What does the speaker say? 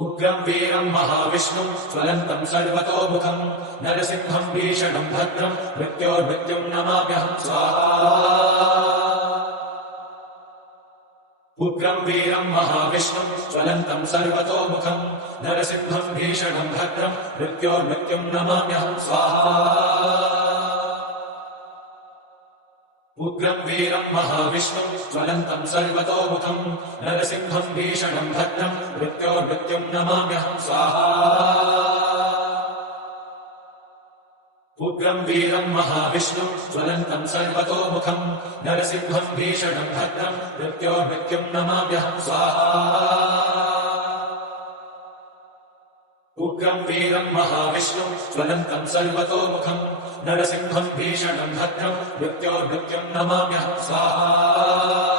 उग्रम् वीरम् महाविष्णुम् ज्वलन्तम् सर्वतोमुखम् नरसिंहम् भीषणम् भद्रम् मृत्योर्मृत्युम् नमाम्यहम् स्वाहा। उग्रम् वीरम् महाविष्णुम् ज्वलन्तम् सर्वतोमुखम् नरसिंहम् भीषणम् भद्रम् मृत्योर्मृत्युम् नमाम्यहम् स्वाहा। उग्रम् वीरम् महाविष्णुम् ज्वलन्तम् सर्वतोमुखम् नरसिंहम् भीषणम् भद्रम् मृत्योर्मृत्युम् नमाम्यहम् स्वाहा। उग्रम् वीरम् महाविष्णुम् ज्वलन्तम् सर्वतोमुखम् नरसिंहम् भीषणम् भद्रम् मृत्योर्मृत्युम् नमाम्यहम् स्वाहा। उग्रम् वीरम् महाविष्णुम् ज्वलन्तम् सर्वतोमुखम् नरसिंहम् भीषणम् भद्रम् मृत्योर्मृत्युम् नमाम्यहम् स्वाहा।